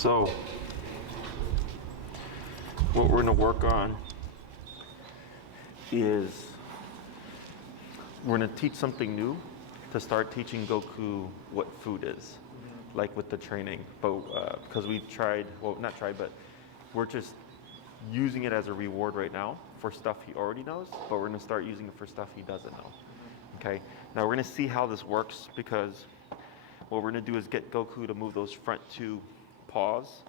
So, what we're gonna work on is we're gonna teach something new to start teaching Goku what food is, like with the training. But because we've tried, well, not tried, but we're just using it as a reward right now for stuff he already knows, but we're gonna start using it for stuff he doesn't know. Okay, now we're gonna see how this works, because what we're gonna do is get Goku to move those front two paws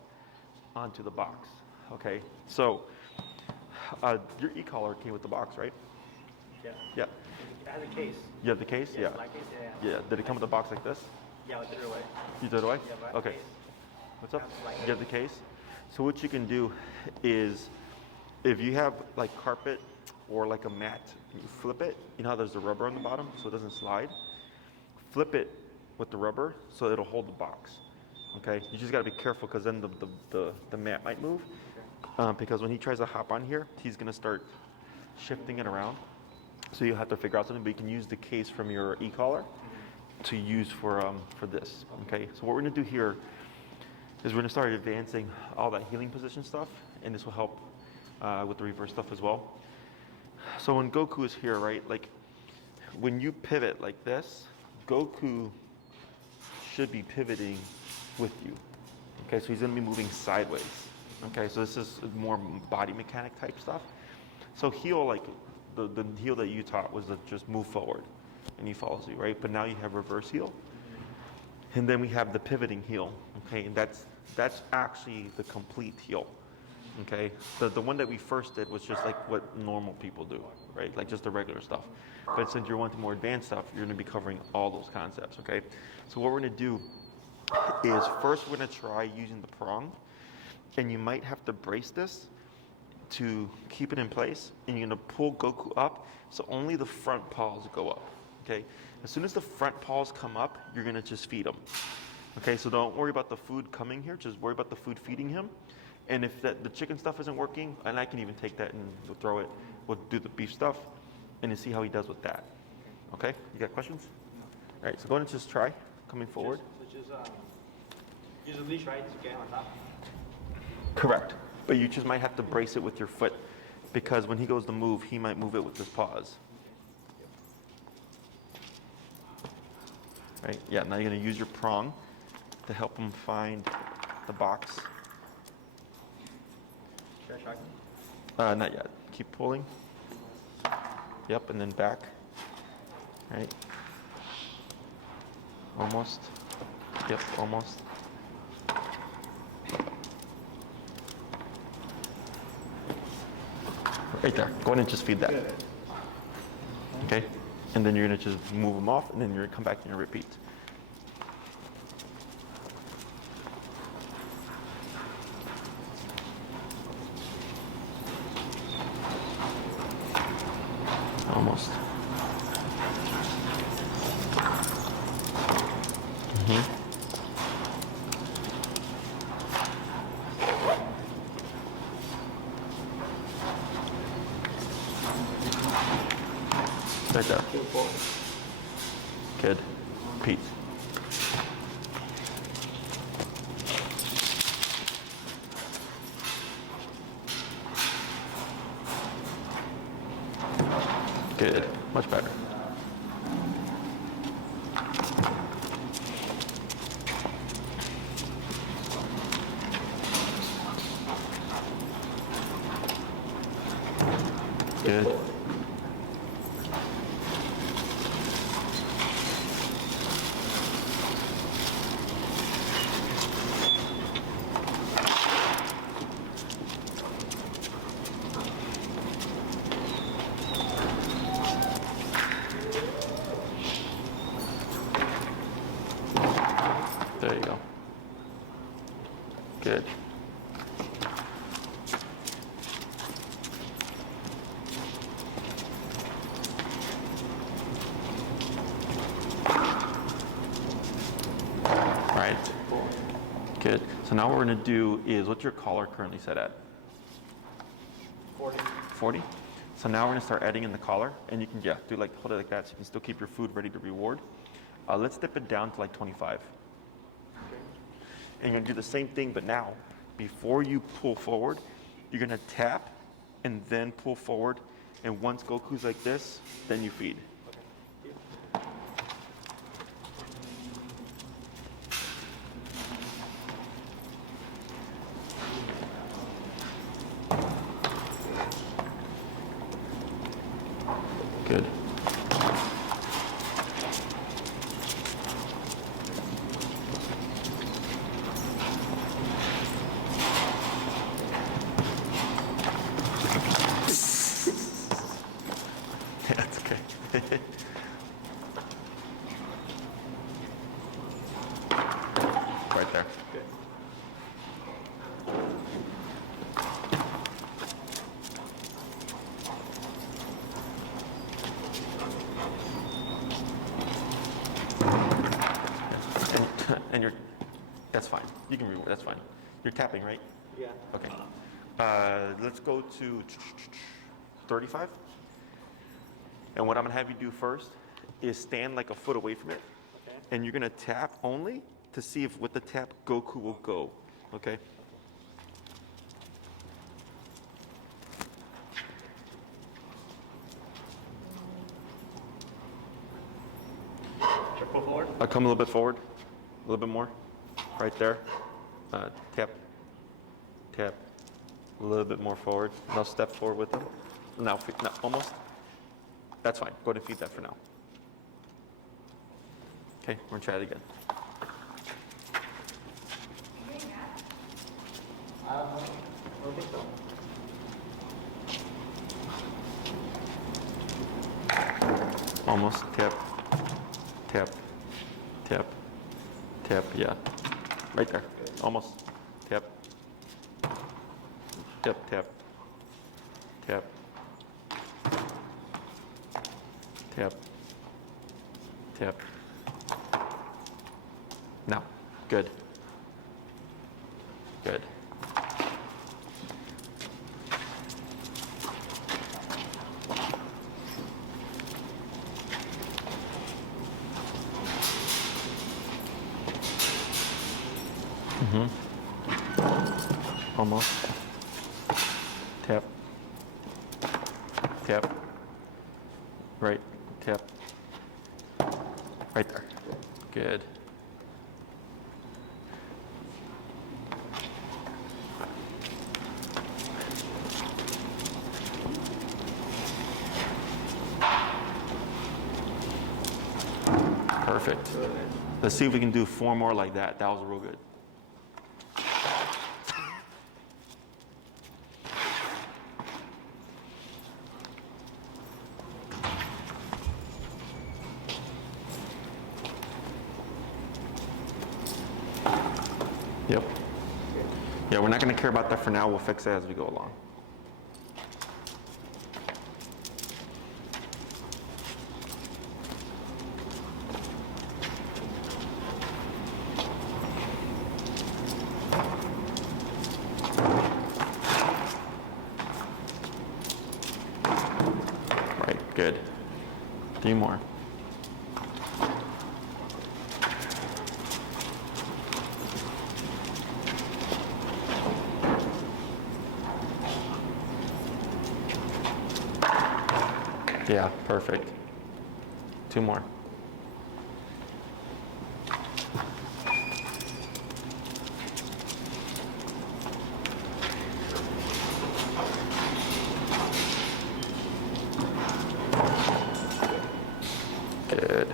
onto the box. Okay, so your e-collar came with the box, right? Yeah. Yeah. It has a case. You have the case? Yeah. My case, yeah. Yeah. Did it come with a box like this? Yeah, I threw it away. You threw it away? Yeah, but okay. Case. What's up? You have the case? So what you can do is, if you have like carpet or like a mat, you flip it. You know how there's the rubber on the bottom so it doesn't slide? Flip it with the rubber so it'll hold the box. Okay? You just gotta be careful, because then the mat might move. Because when he tries to hop on here, he's gonna start shifting it around. So you'll have to figure out something, but you can use the case from your e-collar to use for this. Okay? So what we're gonna do here is we're gonna start advancing all that healing position stuff, and this will help with the reverse stuff as well. So when Goku is here, right, like when you pivot like this, Goku should be pivoting with you. Okay, so he's gonna be moving sideways. Okay, so this is more body mechanic type stuff. So heel, like the heel that you taught was to just move forward and he follows you, right? But now you have reverse heel. And then we have the pivoting heel, okay? And that's actually the complete heel, okay? The one that we first did was just like what normal people do, right? Like just the regular stuff. But since you're wanting more advanced stuff, you're gonna be covering all those concepts, okay? So what we're gonna do is first we're gonna try using the prong, and you might have to brace this to keep it in place, and you're gonna pull Goku up so only the front paws go up, okay? As soon as the front paws come up, you're gonna just feed him, okay? So don't worry about the food coming here, just worry about the food feeding him. And if the chicken stuff isn't working, and I can even take that and we'll throw it, we'll do the beef stuff, and you see how he does with that, okay? You got questions? All right, so go ahead and just try coming forward. Just use a leash, right, to get on top? Correct. But you just might have to brace it with your foot, because when he goes to move, he might move it with his paws. Right? Yeah, now you're going to use your prong to help him find the box. Should I shock him? Not yet. Keep pulling. Yep, and then back. Right? Almost. Yep, almost. Right there. Go ahead and just feed that. Okay? And then you're going to just move them off, and then you're going to come back and repeat. Almost. Right there. Good. Repeat. Good. Much better. Good. There you go. Good. All right. Good. So now what we're going to do is, what's your collar currently set at? 40. 40? So now we're going to start adding in the collar, and you can, do like, hold it like that so you can still keep your food ready to reward. Let's dip it down to like 25. And you're gonna do the same thing, but now, before you pull forward, you're gonna tap and then pull forward. And once Goku's like this, then you feed. Good. That's okay. Right there. Good. And you're, that's fine. You can remove, that's fine. You're tapping, right? Yeah. Okay. Let's go to 35. And what I'm gonna have you do first is stand like a foot away from it. Okay. And you're gonna tap only to see if with the tap, Goku will go, okay? Should I pull forward? I'll come a little bit forward, a little bit more, right there. Tap, tap, a little bit more forward. Now step forward with them. Now, almost. That's fine. Go ahead and feed that for now. Okay, we're gonna try it again. I don't think so. Almost. Tap, tap, tap, tap. Yeah, right there. Almost. Tap. Tap, tap, tap, tap, tap. Now, good. Good. Almost. Tap. Tap. Right. Tap. Right there. Good. Perfect. Let's see if we can do 4 more like that. That was real good. Yep. Yeah, we're not going to care about that for now. We'll fix it as we go along. Right, good. 3 more. Yeah, perfect. 2 more. Good.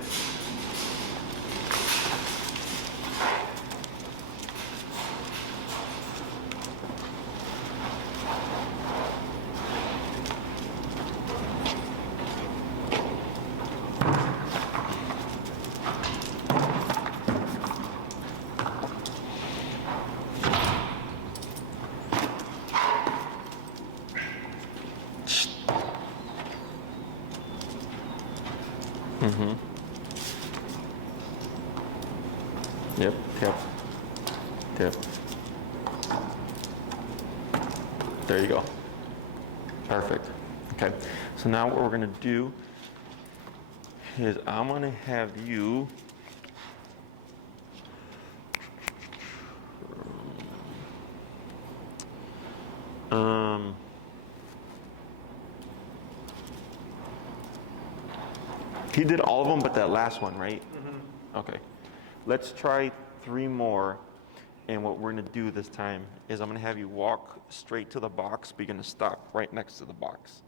Yep, tap, tap. There you go. Perfect. Okay, so now what we're gonna do is I'm gonna have you Um, he did all of them but that last one, right? Mm-hmm. Okay. Let's try 3 more. And what we're going to do this time is I'm going to have you walk straight to the box, but you're going to stop right next to the box.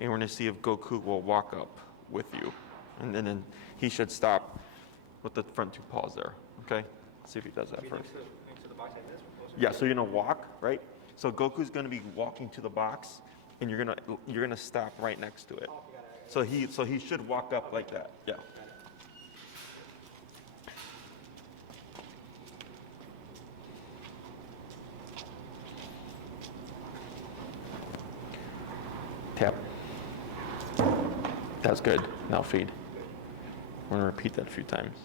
And we're going to see if Goku will walk up with you. And then he should stop with the front 2 paws there. Okay? Let's see if he does that first. Next to the box like this? Or closer? Yeah, so you're going to walk, right? So Goku's going to be walking to the box, and you're going to stop right next to it. Oh, got it. So he should walk up like that. Yeah. Tap. That's good. Now feed. We're going to repeat that a few times.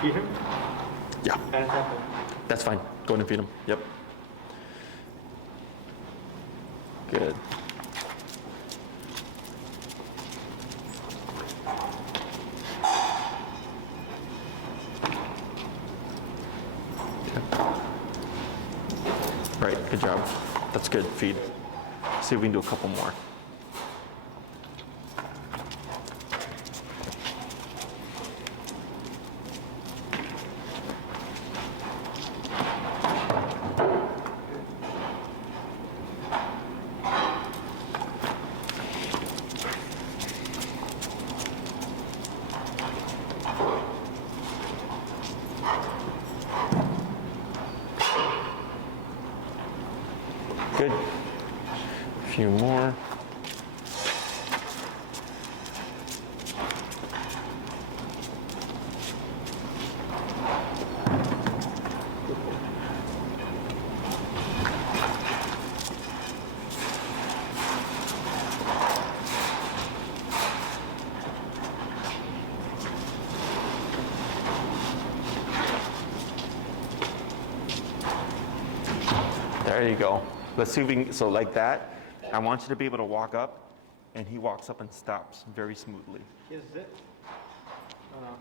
Feed him? Yeah, And tap him. that's fine. Go ahead and feed him. Yep. Good. Right, good job. That's good, feed. See if we can do a couple more. Good. A few more. There you go. Let's see if we can, so like that, I want you to be able to walk up, and he walks up and stops very smoothly. He has to sit? No, no.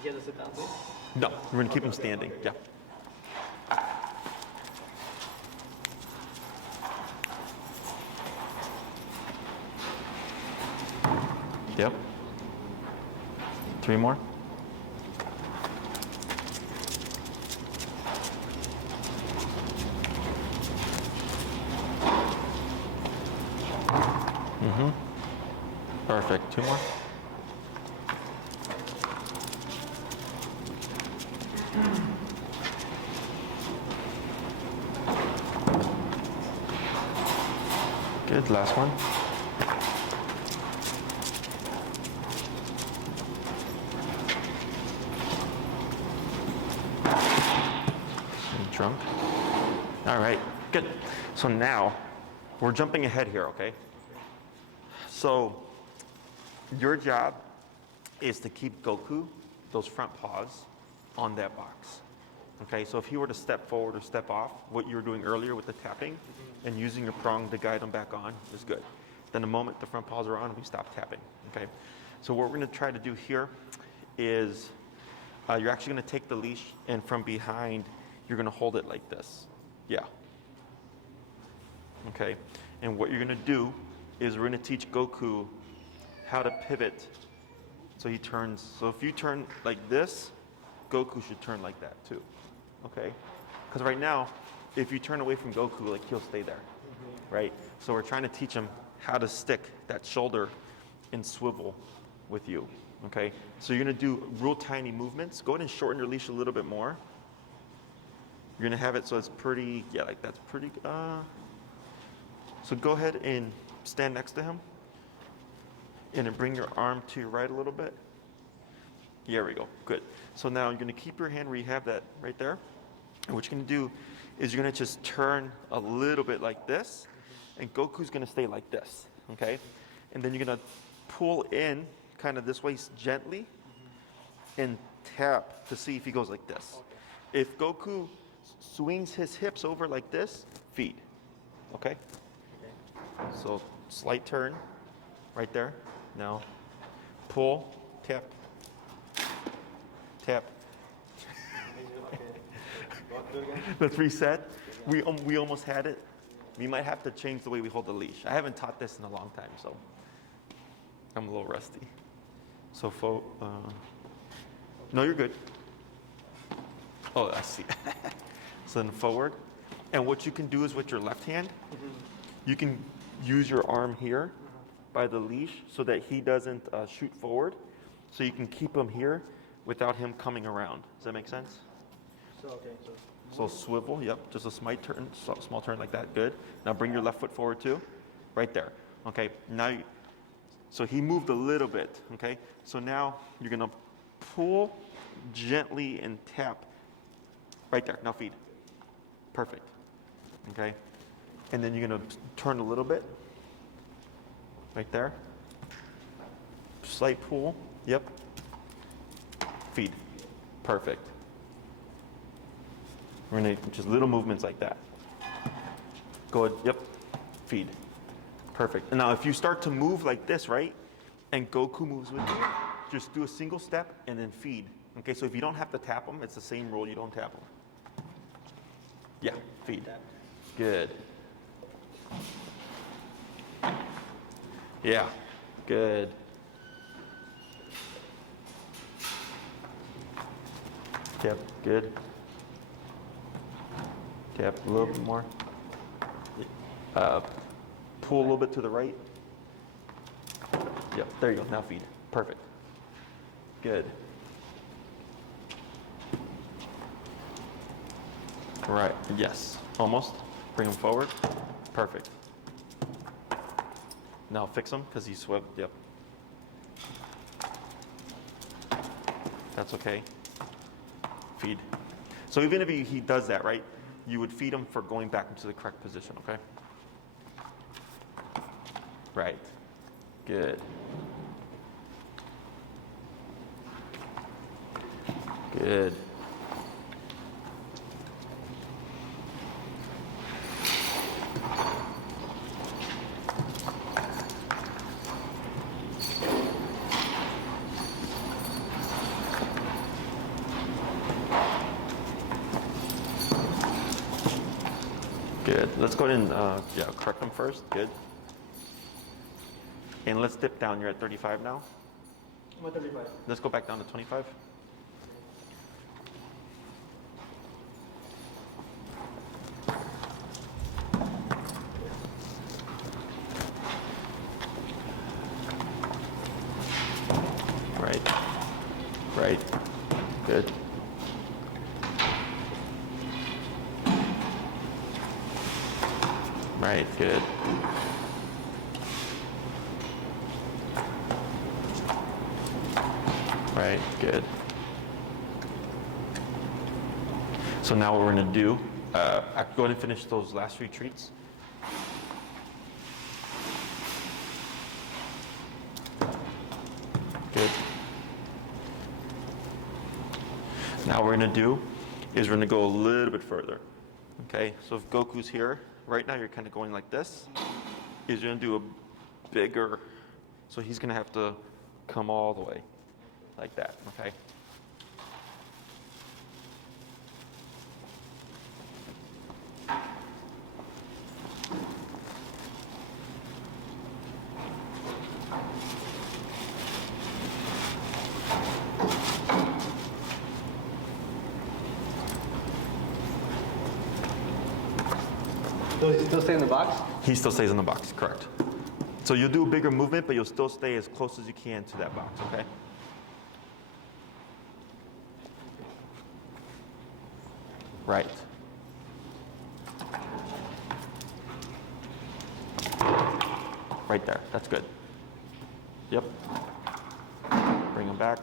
He has to sit down, please? No, we're gonna keep him standing, yeah. Yep. 3 more. Perfect. 2 more. Good. Last one. Drunk. All right. Good. So now we're jumping ahead here, okay? So your job is to keep Goku, those front paws, on that box. Okay, so if he were to step forward or step off, what you were doing earlier with the tapping and using your prong to guide him back on is good. Then the moment the front paws are on, we stop tapping. Okay, so what we're going to try to do here is you're actually going to take the leash, and from behind, you're going to hold it like this. Yeah. Okay, and what you're going to do is we're going to teach Goku how to pivot so he turns. So if you turn like this, Goku should turn like that too. Okay? Because right now, if you turn away from Goku, like he'll stay there. Right? So we're trying to teach him how to stick that shoulder and swivel with you. Okay? So you're going to do real tiny movements. Go ahead and shorten your leash a little bit more. You're going to have it so it's pretty, yeah, like that's pretty, so go ahead and stand next to him. And then bring your arm to your right a little bit. There we go. Good. So now you're going to keep your hand where you have that right there. And what you're going to do is you're going to just turn a little bit like this. And Goku's going to stay like this. Okay? And then you're going to pull in kind of this way gently and tap to see if he goes like this. If Goku swings his hips over like this, feed. Okay? So slight turn right there. Now, pull, tap, tap. Let's reset. We almost had it. We might have to change the way we hold the leash. I haven't taught this in a long time, so I'm a little rusty. So, no, you're good. Oh, I see. So then forward. And what you can do is with your left hand, you can use your arm here by the leash so that he doesn't shoot forward. So you can keep him here without him coming around. Does that make sense? So swivel, yep, just a small turn like that, good. Now bring your left foot forward too, right there. Okay, now, so he moved a little bit, okay? So now you're gonna pull gently and tap right there, now feed. Perfect, okay? And then you're gonna turn a little bit, right there. Slight pull, yep. Feed, perfect. We're gonna just little movements like that. Go ahead, yep, feed. Perfect. And now if you start to move like this, right, and Goku moves with you, just do a single step and then feed. Okay, so if you don't have to tap them, it's the same rule, you don't tap them. Yeah, feed. Good. Yeah, good. Yep, good. Tap a little bit more. Pull a little bit to the right. Yep, there you go. Now feed. Perfect. Good. Right. Yes. Almost. Bring him forward. Perfect. Now fix him because he swept. Yep. That's okay. Feed. So even if he does that, right, you would feed him for going back into the correct position, okay? Right. Good. Good. Good. Let's go ahead and correct them first. Good. And let's dip down. You're at 35 now. I'm at 35. Let's go back down to 25. Right. Right. Good. Right. Good. Right, good. So now what we're going to do, go ahead and finish those last three treats. Good. Now what we're going to do is we're going to go a little bit further. Okay, so if Goku's here, right now you're kind of going like this. You're going to do a bigger, so he's going to have to come all the way. Like that, okay? Does he still stay in the box? He still stays in the box, correct. So you'll do a bigger movement, but you'll still stay as close as you can to that box, okay? Right. Right there. That's good. Yep. Bring them back.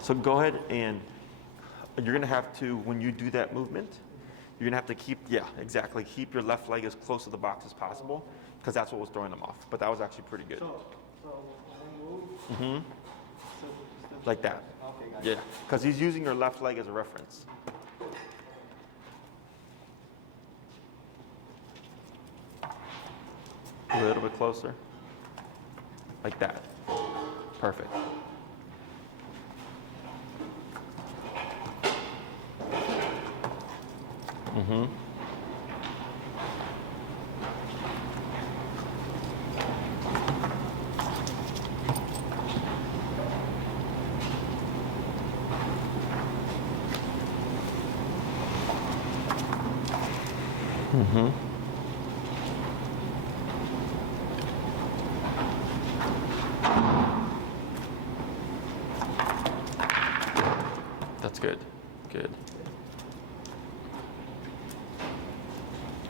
So go ahead and you're going to have to, when you do that movement, you're going to have to keep, yeah, exactly. Keep your left leg as close to the box as possible because that's what was throwing them off. But that was actually pretty good. So when I move, Like that. Okay, got it. Yeah, because he's using your left leg as a reference. A little bit closer. like that. Perfect. Mm-hmm. Mm-hmm. That's good. Good.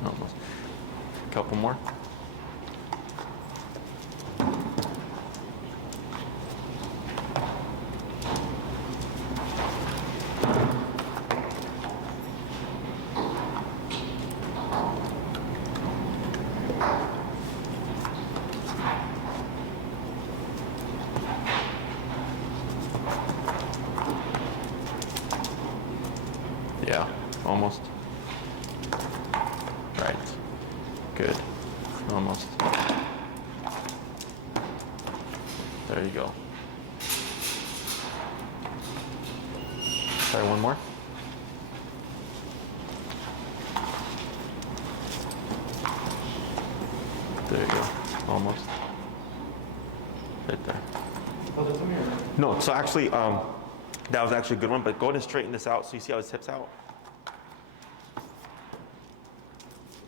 Almost. A couple more. Yeah, almost. Right. Good. Almost. There you go. Try one more. There you go. Almost. Right there. Oh, there's a mirror. No, so actually, that was actually a good one, but go ahead and straighten this out so you see how his hips out.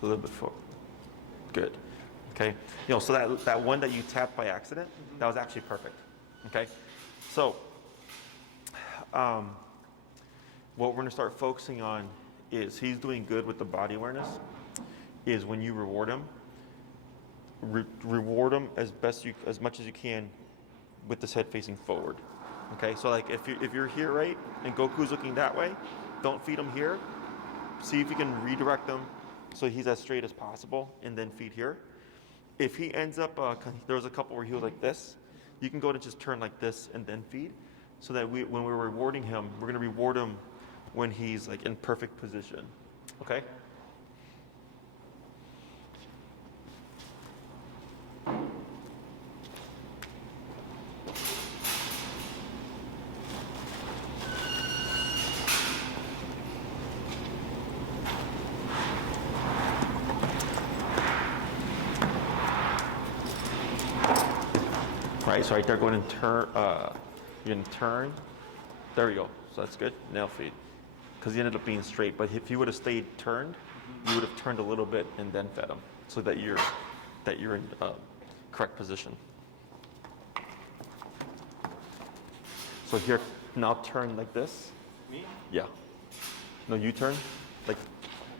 A little bit forward. Good. Okay. So that one that you tapped by accident, that was actually perfect. Okay. So, what we're gonna start focusing on is he's doing good with the body awareness. Is when you reward him, reward him as much as you can with this head facing forward. Okay. So like if you're here, right, and Goku's looking that way, don't feed him here. See if you can redirect him so he's as straight as possible, and then feed here. If he ends up, there was a couple where he was like this, you can go and just turn like this and then feed, so that when we're rewarding him, we're gonna reward him when he's like in perfect position, okay? Right, so right there, going and turn, you're gonna turn. There we go, so that's good, now feed. Because he ended up being straight, but if he would have stayed turned, you would have turned a little bit and then fed him, so that you're in correct position. So here, now turn like this. Me? Yeah. No, you turn, like,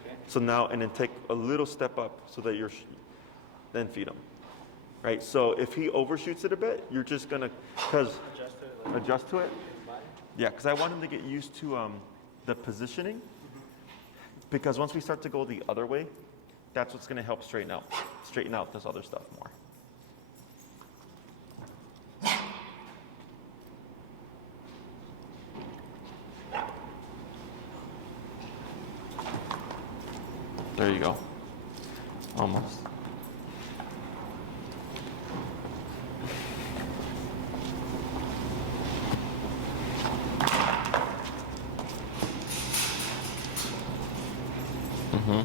Okay. so now, and then take a little step up so that then feed him. Right, so if he overshoots it a bit, you're just gonna, adjust to it. Yeah, because I want him to get used to the positioning. Because once we start to go the other way, that's what's gonna help straighten out this other stuff more. There you go. Almost. Mm-hmm.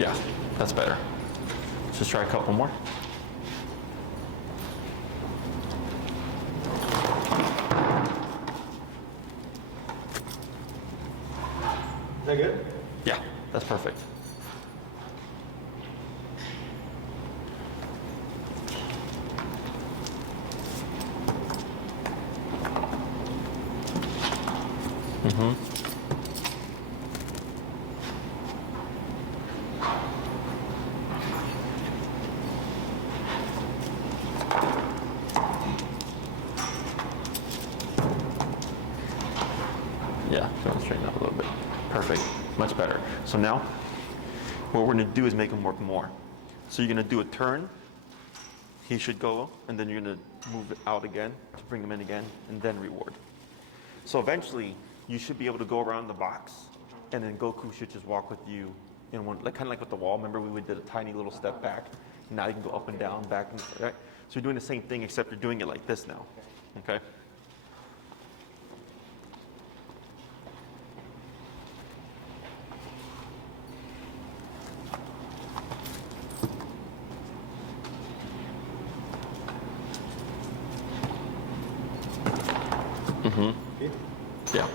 Yeah, that's better. Let's just try a couple more. Is that good? Yeah, that's perfect. Mm-hmm. Yeah, go and straighten out a little bit. Perfect, much better. So now, what we're gonna do is make him work more. So you're gonna do a turn, he should go, and then you're gonna move it out again to bring him in again, and then reward. So eventually, you should be able to go around the box, and then Goku should just walk with you in one, like kind of like with the wall. Remember, we did a tiny little step back. Now you can go up and down, back and right. So you're doing the same thing, except you're doing it like this now. Okay. Okay. Yeah.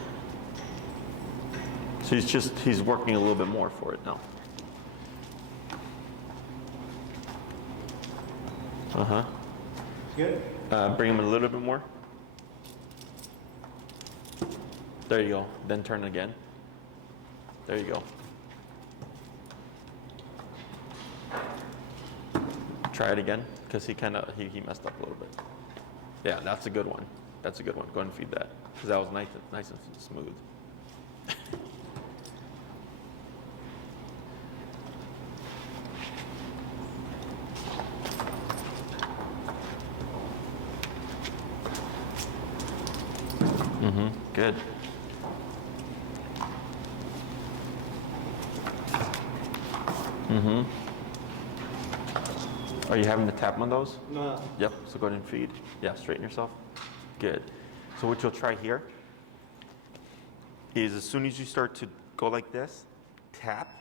So he's working a little bit more for it now. Uh-huh. Good. Bring him a little bit more. There you go. Then turn again. There you go. Try it again, because he messed up a little bit. Yeah, that's a good one. That's a good one. Go ahead and feed that, because that was nice and smooth. Good. Are you having to tap on those? No. Yep, so go ahead and feed. Yeah, straighten yourself. Good. So what you'll try here is as soon as you start to go like this, tap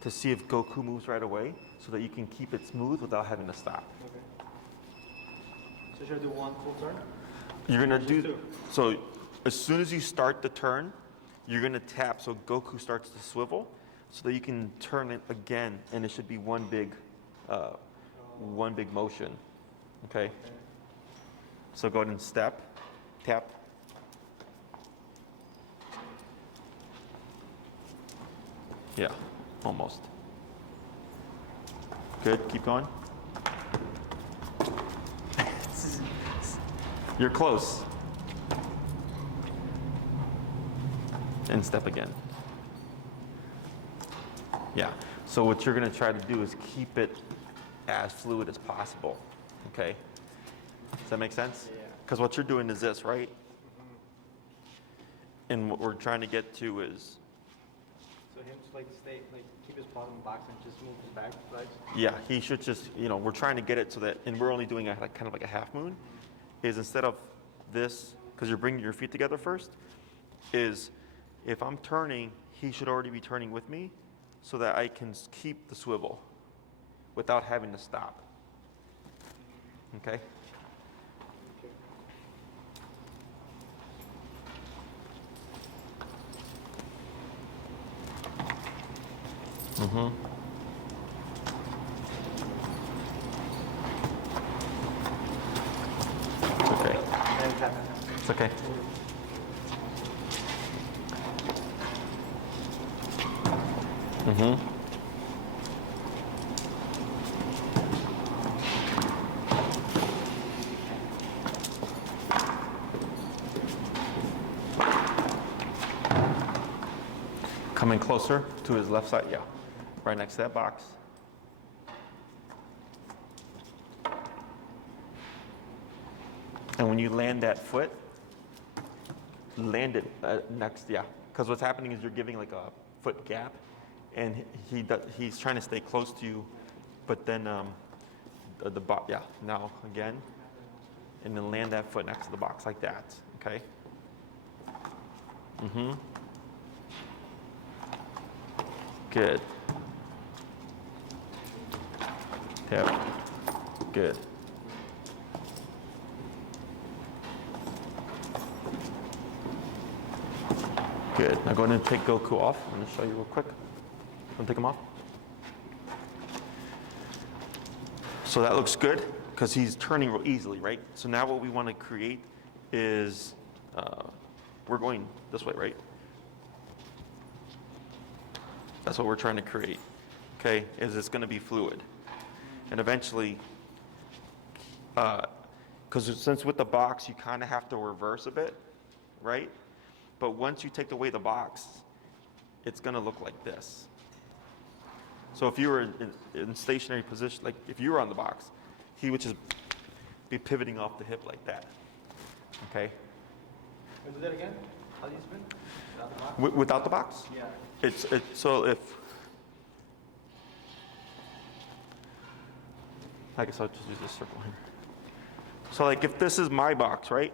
to see if Goku moves right away so that you can keep it smooth without having to stop. Okay. So should I do one full turn? You're gonna Just do, two. so as soon as you start the turn, you're gonna tap so Goku starts to swivel so that you can turn it again and it should be one big motion, okay? So go ahead and step, tap. Yeah, almost. Good, keep going. You're close. And step again. Yeah, so what you're gonna try to do is keep it as fluid as possible, okay? Does that make sense? Yeah. Because what you're doing is this, right? And what we're trying to get to is, So him just like stay, like keep his paws in the box and just move his back legs. yeah, he should just, we're trying to get it so that, and we're only doing kind of like a half moon, is instead of this, because you're bringing your feet together first, is if I'm turning, he should already be turning with me so that I can keep the swivel without having to stop. Okay? Mm-hmm. It's okay. And tap. It's okay. Mm-hmm. Coming closer to his left side, yeah. Right next to that box. And when you land that foot, land it next, yeah. Because what's happening is you're giving like a foot gap, and he's trying to stay close to you, but then yeah. Now again, and then land that foot next to the box like that. Okay. Mm-hmm. Good. Yep. Good. Good. Now go ahead and take Goku off. I'm going to show you real quick. Want to take him off? So that looks good because he's turning real easily, right? So now what we want to create is, we're going this way, right? That's what we're trying to create, okay? Is it's going to be fluid. And eventually, because since with the box, you kind of have to reverse a bit, right? But once you take away the box, it's going to look like this. So if you were in stationary position, like if you were on the box, he would just be pivoting off the hip like that, okay? Can we do that again? How do you spin? Without the box? Without the box? Yeah. So if, I guess I'll just use this circle here. So like if this is my box, right?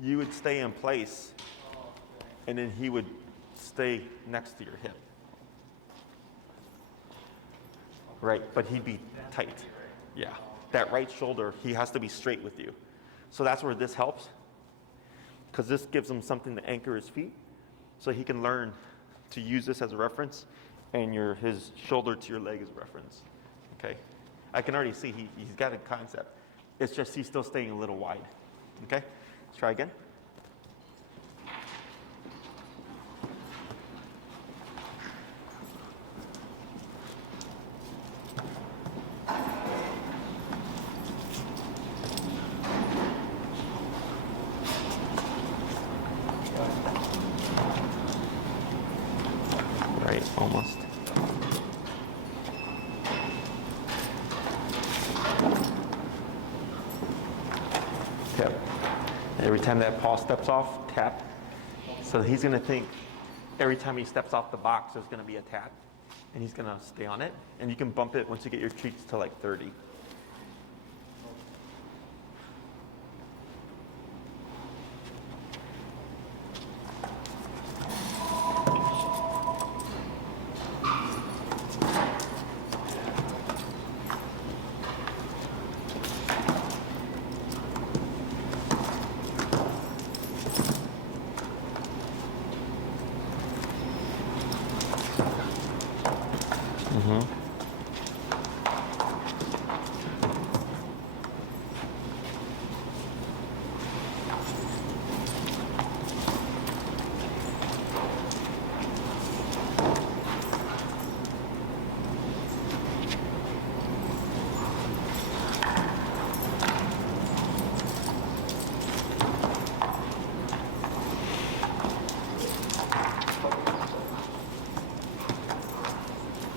You would stay in place, and then he would stay next to your hip. Right, but he'd be tight. Yeah, that right shoulder, he has to be straight with you. So that's where this helps, because this gives him something to anchor his feet, so he can learn to use this as a reference, and his shoulder to your leg as a reference. Okay, I can already see he's got a concept. It's just he's still staying a little wide. Okay, let's try again. Right, almost. Tap. Every time that paw steps off, tap. So he's going to think every time he steps off the box, there's going to be a tap, and he's going to stay on it. And you can bump it once you get your treats to like 30.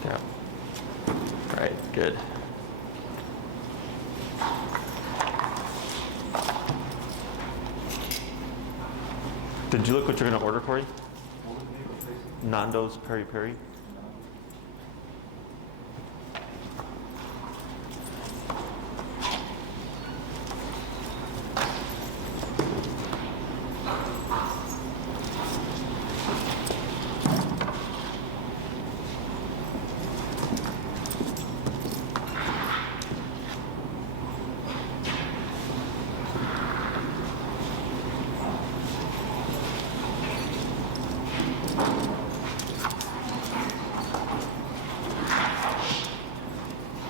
Yeah. Right, good. Did you look what you're going to order, Corey? Nando's peri peri.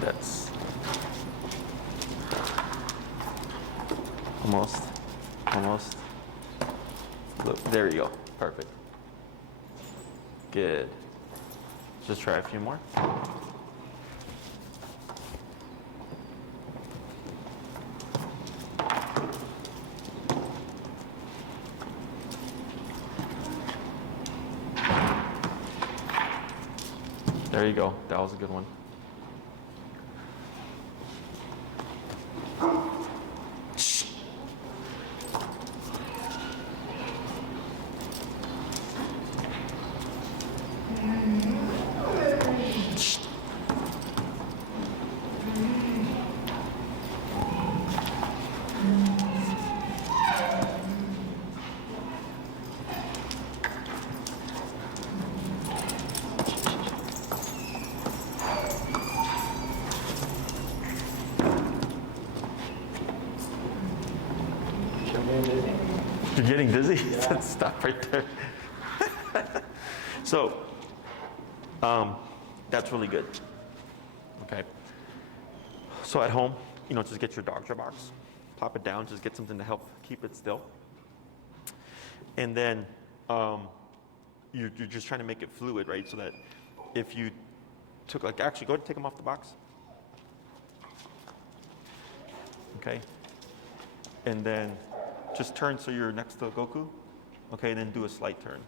That's almost. Look, there you go. Perfect. Good. Just try a few more. There you go. That was a good one. You're getting dizzy? Yeah. Stop right there. So, that's really good. Okay. So at home, just get your dog chair box, plop it down, just get something to help keep it still. And then you're just trying to make it fluid, right? So that if you took, actually, go ahead and take them off the box. Okay. And then just turn so you're next to Goku. Okay, and then do a slight turn.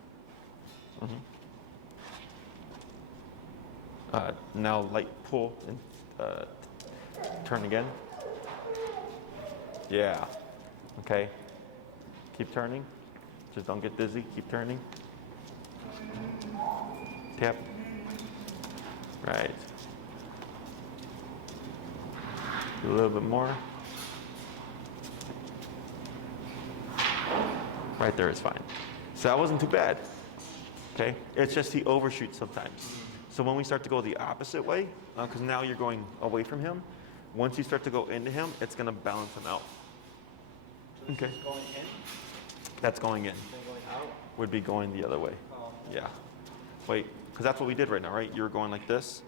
Now light pull and turn again. Yeah. Okay. Keep turning. Just don't get dizzy. Keep turning. Tap. Right. Do a little bit more. Right there is fine. So that wasn't too bad. Okay? It's just he overshoots sometimes. So when we start to go the opposite way, because now you're going away from him, once you start to go into him, it's going to balance him out. So this Okay. is going in, That's going in. then going out. Would be going the other way. Oh. Yeah. Wait, because that's what we did right now, right? You were going like this.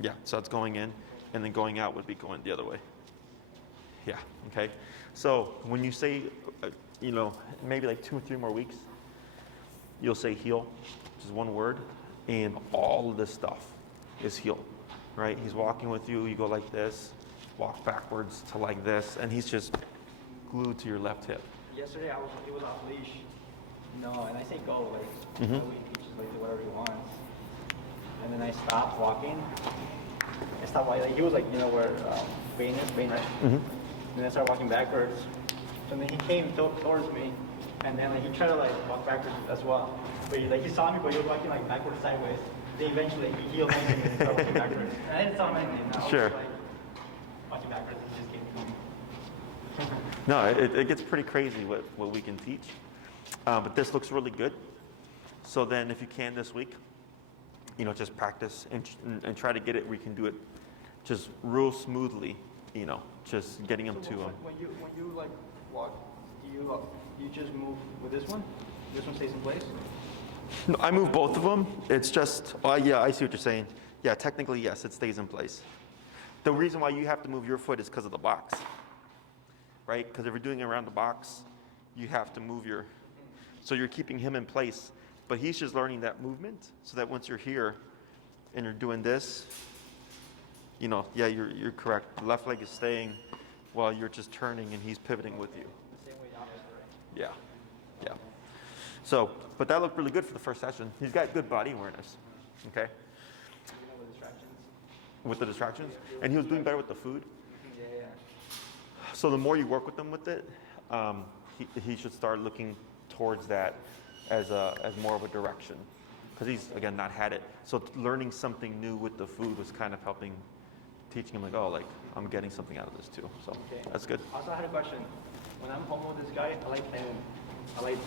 Yeah, so it's going in, and then going out would be going the other way. Yeah, okay. So when you say, maybe like 2 or 3 more weeks, you'll say heel, which is one word, and all of this stuff is heel, right? He's walking with you, you go like this, walk backwards to like this, and he's just glued to your left hip. Yesterday he was off leash. No, and I say go, like, Mhm. he just like do whatever he wants. And then I stopped walking. I stopped walking, like, he was like, where Bain is, right? Mm-hmm. And then I started walking backwards. So then he came towards me, and then like he tried to like walk backwards as well. But he saw me, but he was walking like backwards, sideways. Then eventually he healed me and started walking backwards. And I didn't tell him anything. I was Sure. just, like, walking backwards, and he just came to me. No, it gets pretty crazy what we can teach. But this looks really good. So then if you can this week, just practice and try to get it where you can do it just real smoothly, just getting them So to when you like walk, do you just move with this one? This one stays in place? No, I move both of them. It's just, yeah, I see what you're saying. Yeah, technically, yes, it stays in place. The reason why you have to move your foot is because of the box, right? Because if you're doing it around the box, you have to move so you're keeping him in place, but he's just learning that movement so that once you're here and you're doing this, yeah, you're correct. The left leg is staying while you're just turning and he's pivoting with you. The same way the opposite, right? Yeah, yeah. So, but that looked really good for the first session. He's got good body awareness, okay? The distractions? With the distractions. And he was doing better with the food. Yeah. So the more you work with him with it, he should start looking towards that as more of a direction. Because he's, again, not had it. So learning something new with the food was kind of helping, teaching him like, I'm getting something out of this too. So that's good. Also, I had a question. When I'm home with this guy, I like playing. I like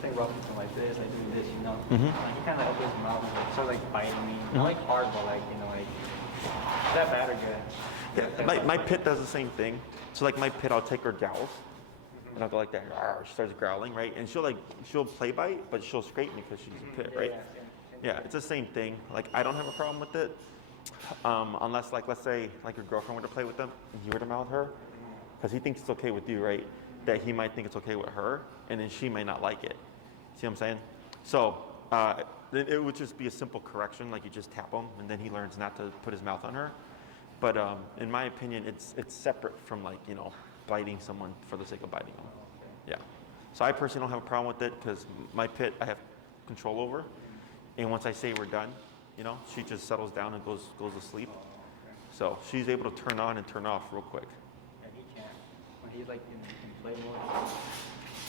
playing rough with him like this, like doing this, Mm-hmm. Like, he kind of opens his mouth, like, sort of like biting me. I like hard, but like, is that bad or good? Yeah, my pit does the same thing. So like my pit, I'll take her jowls, and I'll go like that. She starts growling, right? And she'll play bite, but she'll scrape me because she's a pit, right? Yeah, it's the same thing. Like I don't have a problem with it, unless like let's say like your girlfriend were to play with them and you were to mouth her, because he thinks it's okay with you, right? That he might think it's okay with her, and then she may not like it. See what I'm saying? So then it would just be a simple correction, like you just tap him, and then he learns not to put his mouth on her. But in my opinion, it's separate from like biting someone for the sake of biting them. Yeah. So I personally don't have a problem with it because my pit I have control over, and once I say we're done, she just settles down and goes to sleep. So she's able to turn on and turn off real quick. Yeah, he can't. When he's like, he can play more.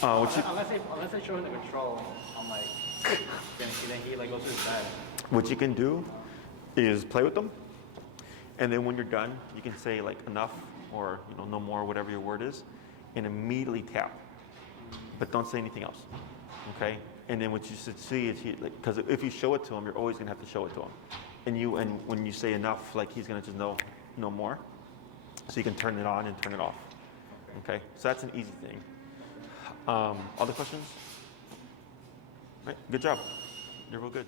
Unless I show him the control, I'm like, then he like goes to his side. What you can do is play with them, and then when you're done, you can say like enough or no more, whatever your word is, and immediately tap. But don't say anything else. Okay? And then what you should see is because if you show it to him, you're always gonna have to show it to him. And when you say enough, like he's gonna just know no more. So you can turn it on and turn it off. Okay? So that's an easy thing. Other questions? Right, good job. You're real good.